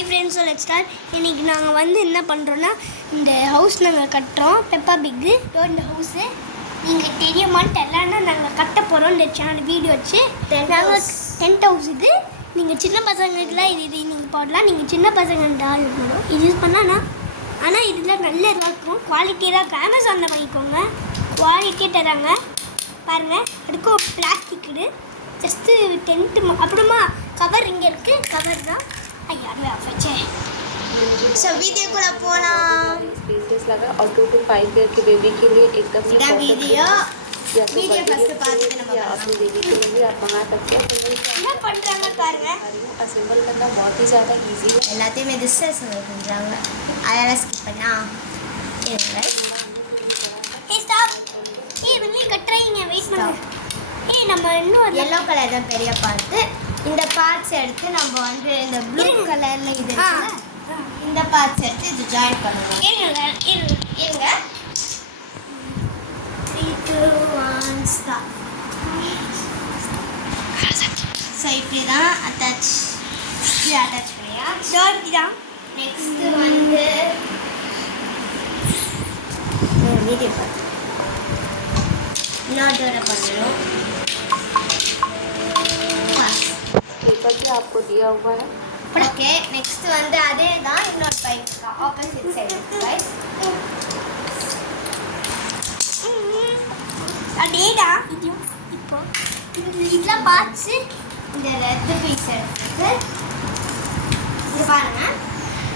Hi friends, so let's start. இன்றைக்கி நாங்கள் வந்து என்ன பண்ணுறோன்னா, இந்த ஹவுஸ் நாங்கள் கட்டுறோம். பெப்பா பிக்கு இந்த ஹவுஸு நீங்கள் தெரியுமான்னு தெரியலன்னா நாங்கள் கட்ட போகிறோம். இந்த சேனல் வீடியோ வச்சு நாங்கள் டென்ட் ஹவுஸ் இது. நீங்கள் சின்ன பசங்களுக்குலாம் இது நீங்கள் போடலாம். நீங்கள் சின்ன பசங்க ஆள் போடும் இது யூஸ் பண்ணலாம்னா. ஆனால் இதில் நல்ல இதாக இருக்கும். குவாலிட்டியாக அமேசானில் வாங்கிக்கோங்க. குவாலிட்டியாக தராங்க பாருங்கள். அதுக்கும் பிளாஸ்டிக் இது ஜஸ்ட்டு டென்ட்டு. அப்புறமா கவர் இங்கே இருக்குது. கவர் தான் ஐயா வச்சே. सो वीडियो को போலாம். स्पेसेस लगा और 2 to 5 ईयर के बेबी के लिए एकदम इधर वीडियो फर्स्ट पार्ट में या अपने बेबी के लिए भी आप मंगा सकते हैं. என்ன பண்றாங்க பாருங்க. असेंबल करना बहुत ही ज़्यादा इजी है. எல்லாத்தையுமே டிஸ்டன்ஸ் பண்றாங்க. அதெல்லாம் ஸ்கிப் பண்ணா ஏய் ஸ்டாப். ஏய் வெளிய கட்டறீங்க. வெயிட் பண்ணுங்க. ஏய் நம்ம இன்னும் yellow கலர் தான் பெரிய பார்ட். இந்த பார்ட்ஸ் எடுத்து நம்ம வந்து இந்த ப்ளூ கலர்ல இது இருக்குல, இந்த பார்ட்ஸ் எடுத்து இது ஜாயின் பண்ணுவோம். இருங்க 3 2 1 ஸ்டார்ட். சோ இப்படி தான் அட்டாச் பண்ணியா டாட் தான். நெக்ஸ்ட் வந்து வீடியோ பார்த்து இன்னொரு பண்ணணும். पेपर भी आपको दिया हुआ है. ओके नेक्स्ट வந்து அதே தான் இன்னொரு பைப் தான் ஆப்போசிட் சைடு गाइस. அதேடா இது இப்போ இதெல்லாம் பார்ட்ஸ். இந்த ரெட் பீஸ் எடுத்து இது பாருங்க.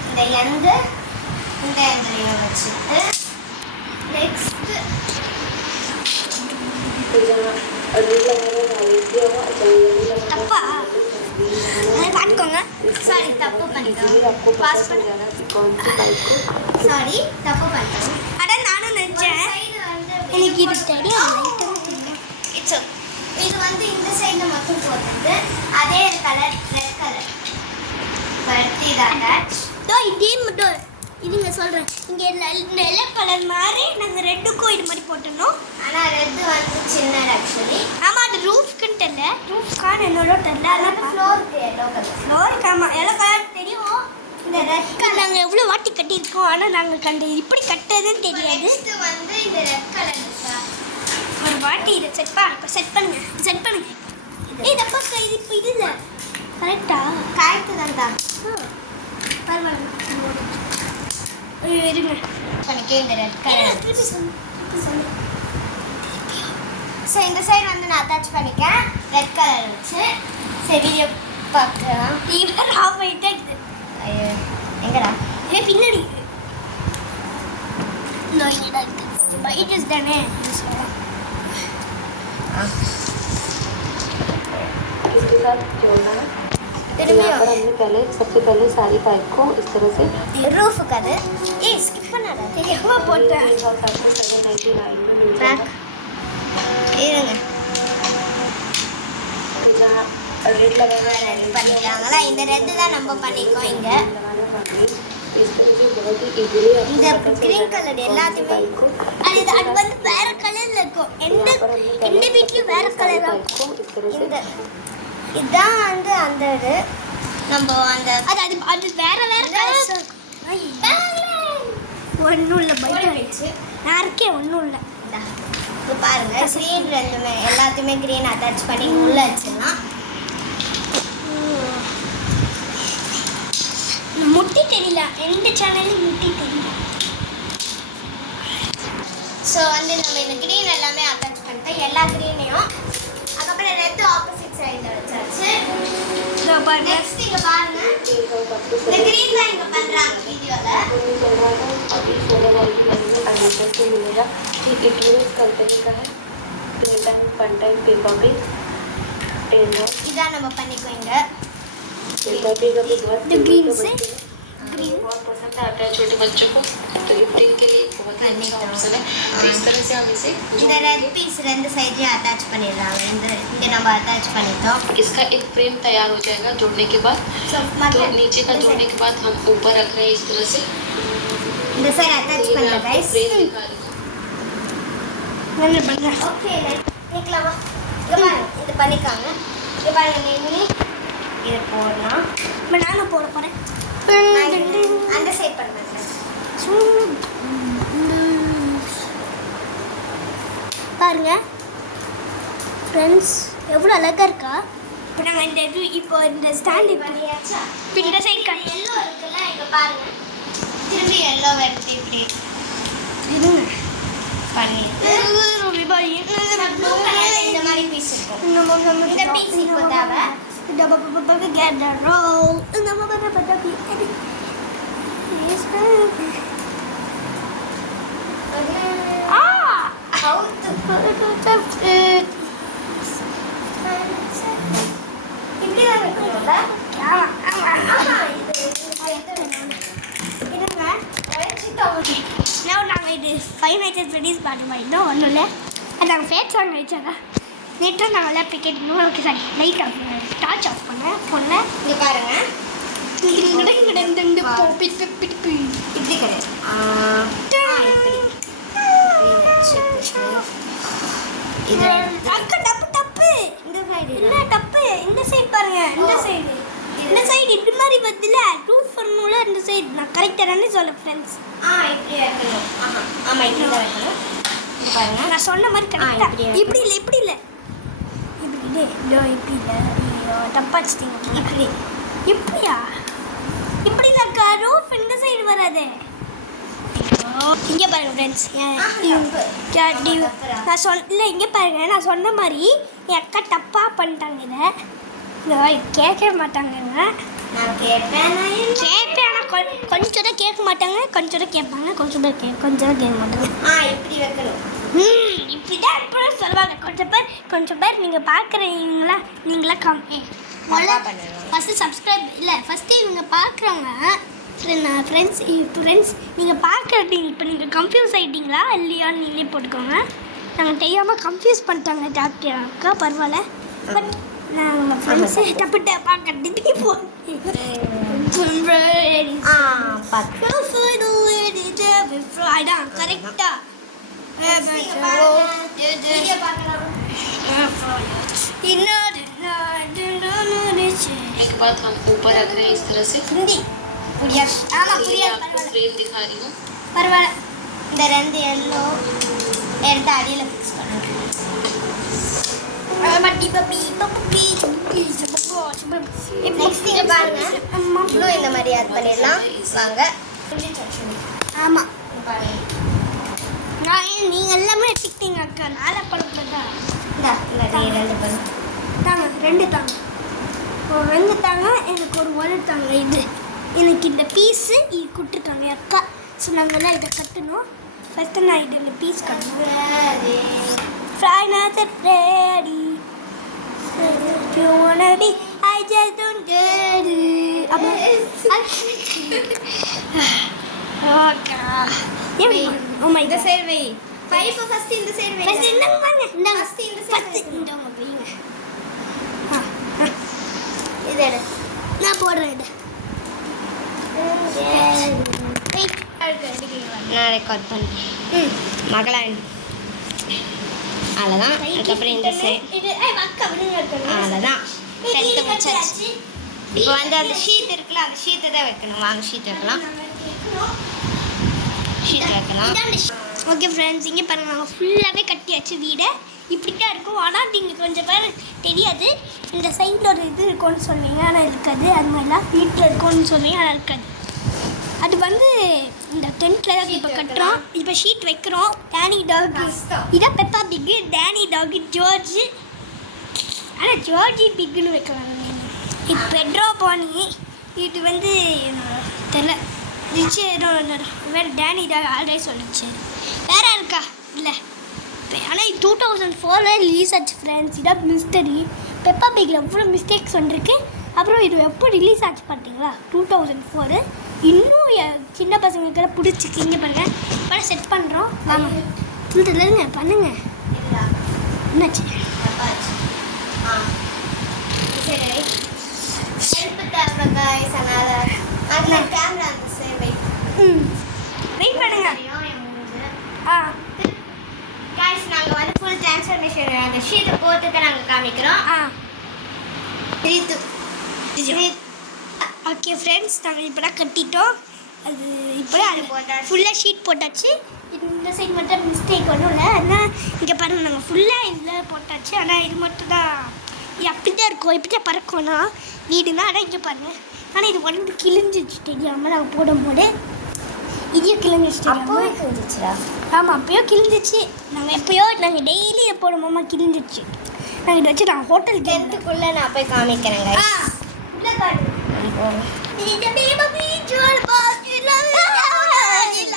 இந்த எண்ட் இந்த எண்ட்லயே வச்சிட்டு நெக்ஸ்ட் தப்பா அதை பார்த்துக்கோங்க. சாரி தப்பு பண்ணிட்டோம். பாஸ் பண்ணு. சாரி தப்பு பண்ணிட்டோம். அட நானும் நினைச்சேன். சைடு வந்து எனக்கு இது தெரியும். இட்ஸ் இது வந்து இந்த சைடுல மட்டும் போட்டுட்டு அதே கலர் ரெட் கலர் பர்த்தி அட்டாச். டோ இதே மட்டும் இதுங்க சொல்கிறேன். இங்கே இந்த எல்லோ கலர் மாதிரி நாங்கள் ரெட்டுக்கும் இது மாதிரி போட்டணும். ஆனால் ரெட் வந்து சின்னது ஆக்சுவலி. ஆமாம் அது ரூஃப்க்குன்ட்டு இல்லை. ரூஃப்கான என்னோட தெரியல. அதான் ஃப்ளோருக்கு எல்லோ கலர். ஃப்ளோருக்கு ஆமாம் எல்லோ கலர் தெரியும். இந்த ரெட் கலர் நாங்கள் எவ்வளோ வாட்டி கட்டியிருக்கோம். ஆனால் நாங்கள் கண்டு இப்படி கட்டுறதுன்னு தெரியாது. நெக்ஸ்ட் வந்து இந்த ரெட் கலர் இருக்கா ஒரு வாட்டி இதை செட் பண்ணுங்க. செட் பண்ணுங்க. ஏய் தப்பா இது இப்போ இது இல்லை கரெக்டா? கரெக்ட் தான் பரவாயில்ல இருங்க பண்ணிக்க. இந்த ரெட் கலர் திருப்பி சொல்லு. ஸோ இந்த சைடு வந்து நான் அட்டாச் பண்ணிக்கேன் ரெட் கலர் வச்சு. சரி வீடியோ பார்க்கலாம். இவர் ஆஃப் ஆகிட்டே இருக்குது. எங்கடா ஏ பின்னாடி பைட்டஸ் தானே इसके साथ जोड़ना है. यहाँ पर हमने सबसे पहले सारी पाइप को इस तरह से ரூஃப் கது. ஏய் ஸ்கிப் பண்ணாத. எவ்வளோ போட்டேன். 799 में मिल பேக் जाएगा. இருங்க जहाँ रेड लगाना है பண்ணிட்டாங்களா? இந்த ரெட் தான் நம்ம பண்ணிக்கோம். இங்க लगाना पानी इस तरह से बहुत ही इजीली இந்த கிரீன் கலர் எல்லாத்தையுமே அது வந்து வேற கலர்ல இருக்கும். எந்த வீட்லயும் வேற கலர் இருக்கும். इस तरह से இந்த இதான் வந்து அந்த இது நம்ம அந்த அது வேற கலர். ஒன்றும் இல்லை பைட் ஆயிடுச்சு. நான் இருக்கேன் ஒன்றும் இல்லை. இது பாருங்க கிரீன் ரெண்டுமே எல்லாத்தையுமே கிரீன் அட்டாச் பண்ணி உள்ள வச்சிடலாம். முட்டி தெரியல. எந்த சேனல்லையும் முட்டி தெரியல. ஸோ வந்து நம்ம இந்த கிரீன் எல்லாமே அட்டாச் பண்ணிட்டோம். எல்லா கிரீனையும் அதுக்கப்புறம் ரெட் ஆப்போசிட் சைடில் வச்சாச்சு. நெக்ஸ்ட் இங்கே பாருங்க இந்த கிரீன் தான் இங்கே பண்ணுறாங்க வீடியோவில். मिलेगा कि इट कंपनी का है. Print and fun time paper पे இதான் நம்ம பண்ணிக்குவோங்க. पेपर पे का भी बहुत The green से ग्रीन बहुत पसंद आता है छोटे बच्चों को. तो गिफ्टिंग के लिए बहुत अच्छा ऑप्शन है. तो इस तरह से हम इसे இந்த ரெட் பீஸ் ரெண்டு சைட்லையும் அட்டாச் பண்ணிடலாம். இங்கே நம்ம அட்டாச் பண்ணிட்டோம். इसका एक फ्रेम तैयार हो जाएगा जोड़ने के बाद. ஸோ तो नीचे का जोड़ने के बाद हम ऊपर रख रहे हैं इस तरह से. இந்த சைடு அட்டாச் பண்ணல गाइस. फ्रेम दिखा रही हूँ. ஓகே கேட்கலாமா? இங்கே பாருங்க இது பண்ணிக்காங்க. இங்கே பாருங்க நீ இது போடலாம். இப்போ நானும் போட போகிறேன். ஃப்ரெண்ட்ஸ் எவ்வளோ அழகாக இருக்கா. இப்போ நாங்கள் இந்த ஸ்டாண்டு பண்ணியாச்சா? இப்போ இந்த சைட் கட்டி எல்லோ இருக்குல்ல, இங்க பாருங்க. திரும்பி எல்லோ எடுத்து இப்படி இருங்க பண்ணிட்டு ப்ளூ கலர்ல இந்த மாதிரி பீஸ் இருக்கும். இந்த பீஸ் இப்போ தேவை. இப்படி தான் வைக்கணும்ல? நாங்கள் இது 5 Nights at Freddy's பாட்டு பாடினோம். ஒன்றும் இல்லை, அது நாங்கள் ஃபேட் சாங் வச்சாங்க. நேற்று நாங்கள் பிக்கெட் okay sorry light off torch of பண்ணேன் ஃபோனில். இங்க பாருங்க, இப்படி கிடையாது. இது டப்பு இந்த சைடு என்ன டப்பு? இந்த சைடு பாருங்க, இந்த சைடு இப்படி மாதிரி வருதுல்ல, டூத் பண்ணணும்ல இந்த சைடு. நான் கரெக்டாக தானே சொல்ல ஃப்ரெண்ட்ஸ். இப்படி வைக்கணும். ஆமா இப்படி தான் வைக்கணும். இங்க பாருங்க, நான் சொன்ன மாதிரி கரெக்டாக இப்படி இல்லை இப்படி இல்லை ஐயோ தப்பாச்சிட்டிங்க. இப்படியா? இப்படி இல்லைக்கா, ரூஃப் இந்த சைடு வராதே. இங்கே பாருங்க ஃப்ரெண்ட்ஸ், நான் இல்லை இங்கே பாருங்க, நான் சொன்ன மாதிரி என் அக்கா தப்பாக பண்ணிட்டாங்க. இதை கேட்கவே மாட்டாங்கங்க. நான் கேட்பேன். ஆனால் கொஞ்சம் தான் கேட்க மாட்டாங்க, கொஞ்சம் தான் கேட்பாங்க, கொஞ்சம் தான் கேட்க மாட்டாங்க. இப்படி வைக்கணும். இப்படி தான் இப்போ சொல்லுவாங்க. கொஞ்சம் பேர் நீங்கள் பார்க்குறீங்களா, நீங்களா ஃபஸ்ட்டு சப்ஸ்கிரைப் இல்லை ஃபஸ்ட்டு இவங்க பார்க்குறவங்க ஃப்ரெண்ட்ஸ் நீங்கள் பார்க்குறது இப்போ நீங்கள் கன்ஃபியூஸ் ஆகிட்டீங்களா இல்லையான்னு நீங்களே போட்டுக்கோங்க. நாங்கள் தெரியாமல் கன்ஃபியூஸ் பண்ணிட்டாங்க டாக்டர் அக்கா, பரவாயில்ல. பட் நாங்கள் ஃப்ரெண்ட்ஸு தப்பு டப்பாக கட்டிட்டு கரெக்டாக एक बात हम ऊपर रख रहे हैं इस तरह से हिंदी आपको फ्रेम दिखा रही हूँ. பரவாயில்ல. இந்த ரெண்டு எல்லோ எடுத்து அடியில் ஃபிக்ஸ் பண்ணுங்க. நெக்ஸ்ட் இங்க பாருங்க, ப்ளூ இந்த மாதிரி ஆட் பண்ணிடலாம். வாங்க. ஆமாம், நீங்கள் எல்லாமே எடுத்துக்கிட்டீங்க அக்கா. நாளை பழத்தில் தான் ரெண்டு பண்ணு. தாங்க, 2 தாங்க, ஒரு 2 தாங்க, எனக்கு ஒரு 1 தாங்க. இது எனக்கு இந்த பீஸு இது கொடுத்துருக்காங்க அக்கா. ஸோ நாங்கள்லாம் இதை கட்டணும். ஃபஸ்ட்டு நான் இது இந்த பீஸ் கட்டணும். Friday Freddy, you wanna be, I just don't get it. Oh my இந்த god. சைடு வை. பைப் ஃபர்ஸ்ட் இந்த சைடு வை. ஃபர்ஸ்ட் இந்தாங்க பாருங்க. இந்தாங்க. ஃபர்ஸ்ட் இந்த சைடு வை. இந்தாங்க வைங்க. இது எடு. நான் போடுறேன் இது. நான் ரெக்கார்ட் பண்ணுறேன். மகளான் அவ்வளோதான். அதுக்கப்புறம் இந்த சைடு இது அக்கா விடுங்க இருக்கணும். அவ்வளோதான். டென்த்து முடிச்சாச்சு. இப்போ வந்து அந்த ஷீட் இருக்குல்ல, அந்த ஷீட்டை தான் வைக்கணும். வாங்க ஷீட் வைக்கலாம். ஷீட் வைக்கலாம். ஓகே ஃப்ரெண்ட்ஸ், இங்கே பாருங்க, நாங்கள் ஃபுல்லாகவே கட்டியாச்சு வீடை. இப்படி தான் இருக்கும். ஆனால் நீங்கள் கொஞ்சம் பேர் தெரியாது, இந்த சைடில் ஒரு இது இருக்கும்னு சொன்னீங்க, ஆனால் இருக்காது. அது மாதிரிலாம் வீட்டில் இருக்கும்னு சொன்னீங்க, ஆனால் இருக்காது. அது வந்து இந்த டென்ட்டில் தான் இப்போ கட்டுறோம். இப்போ ஷீட் வைக்கிறோம். டேனி டாக், இதான் பெப்பா பிக்கு, டேனி டாக், ஜார்ஜ். ஆனால் ஜார்ஜி பிக்குன்னு வைக்கலாம். இது பெட்ரோ பானி. இது வந்து தெரியல, ரிச்சு வேறு டேனி டாக் ஆல்ரெடி சொல்லிச்சு. வேறு இருக்கா? இல்லை. ஆனால் இது 2004 ரிலீஸ் ஆச்சு ஃப்ரெண்ட்ஸ். இதான் மிஸ்டரி. பெப்பா பிக்கில் எவ்வளோ மிஸ்டேக்ஸ் வந்துருக்கு. அப்புறம் இது எப்போ ரிலீஸ் ஆச்சு பார்த்தீங்களா? 2004. இன்னும் சின்ன பசங்களுக்கெல்லாம் பிடிச்சிக்கிங்க பாருங்கள். படம் செட் பண்ணுறோம். வாங்க இல்லைங்க பண்ணுங்க. என்னாச்சு? கேமரா அந்த சைடு வை. வெயிட் பண்ணுங்க. காய்ஸ், நாங்கள் வந்து ஃபுல் டிரான்ஸ்ஃபர்மேஷன் அந்த ஷீட்டை போட்டுக்க நாங்கள் காமிக்கிறோம். ஓகே ஃப்ரெண்ட்ஸ், நாங்கள் இப்போலாம் கட்டிட்டோம். அது இப்போயே அது ஃபுல்லாக ஷீட் போட்டாச்சு. இந்த சைடு மட்டும் மிஸ்டேக் ஒன்றும் இல்லை. ஆனால் இங்கே பாருங்கள் நாங்கள் ஃபுல்லாக இதில் போட்டாச்சு. ஆனால் இது மட்டும் தான் இது அப்படி தான் இருக்கும். இப்படி தான் பறக்கணும்னா வீடுனா. ஆனால் இங்கே பாருங்கள். ஆனால் இது உடம்பு கிழிஞ்சிச்சு தெரியாமல் நாங்கள் போடும்போது. இதையும் கிழிஞ்சிச்சு அப்போவே தெரியாமல். கிழிஞ்சிச்சுடா. ஆமாம் அப்போயோ கிழிஞ்சிச்சு. நாங்கள் டெய்லி போடும்போமா கிழிஞ்சிச்சு. நாங்கள் இதை வச்சு நாங்கள் ஹோட்டலுக்கு 10th நான் போய் காமிக்கிறேங்க. உள்ள காட்டு. இந்த baby jewel box you love it.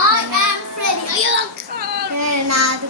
I am Freddy. நான் அது